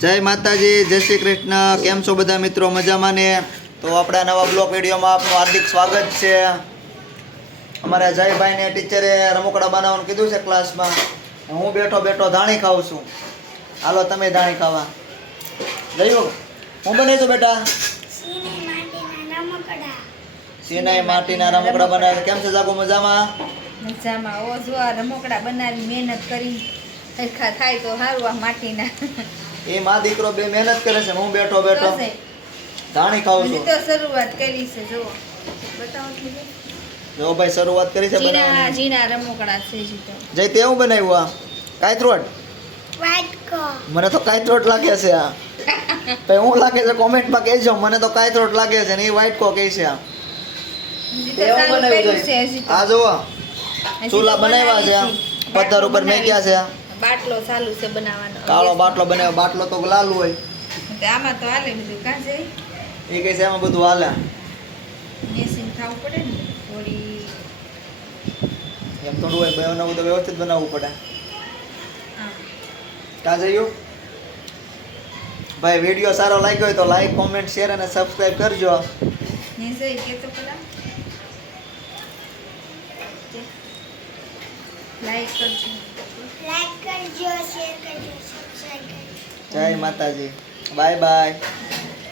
જય માતાજી જય શ્રી કૃષ્ણ. કેમ છો બધા મિત્રો? મજામાં ને? તો આપણા નવા બ્લોક વિડીયોમાં આપનું હાર્દિક સ્વાગત છે. અમારા જયભાઈને ટીચરે રમકડા બનાવવાનું કીધું છે ક્લાસમાં. હું બેઠો બેઠો ધાણી ખાઉં છું. હાલો તમે ધાણી ખાવા. જયું. હું બેટા? સીની માટીના રમકડા. સિનાઈ માટીના રમકડા બનાવે. કેમ છે જાગો? મજામાં? મજામાં. ઓ જો આ રમકડા બનાવી મહેનત કરી. સરખા થાય તો સારું આ માટીના. એ મા દીકરો બે મહેનત કરે છે હું બેઠો બેઠો ધાણી ખાઉં છું. તો શરૂઆત કરી છે જો બતાવો તો જો ભાઈ શરૂઆત કરી છે બનાવવાની. જીના રમકડા છે જીતો જય તેવું બનાવ્યું આ? કાયત્રોટ વાટકો. મને તો કાયત્રોટ લાગે છે આ. તો હું લાગે છે કોમેન્ટમાં કહેજો. મને તો કાયત્રોટ લાગે છે ને એ વાટકો કો કહે છે આ. તેવું બનાવ્યું આ જુઓ. ચૂલા બનાવ્યા છે આ. પથ્થર ઉપર મેક્યા છે આ. બાટલો ચાલુ છે બનાવવાનો. કાળો બાટલો બનાવ્યો બાટલો તો લાલ હોય. આમાં તો હાલે બધું કાં છે? એ કહે છે એમાં બધું હાલે. મેસિંગ થવું પડે ને થોડી એમ થોડું હોય બનાવવું તો વ્યવસ્થિત બનાવવું પડે. કાં જઈયું ભાઈ વીડિયો સારો લાગ્યો હોય તો લાઈક કોમેન્ટ શેર અને સબસ્ક્રાઇબ કરજો. ને જઈ કે તો પેલા. લાઈક કરજો. લાઈક કરજો શેર કરજો સબસ્ક્રાઇબ કરજો. જય માતાજી. Bye bye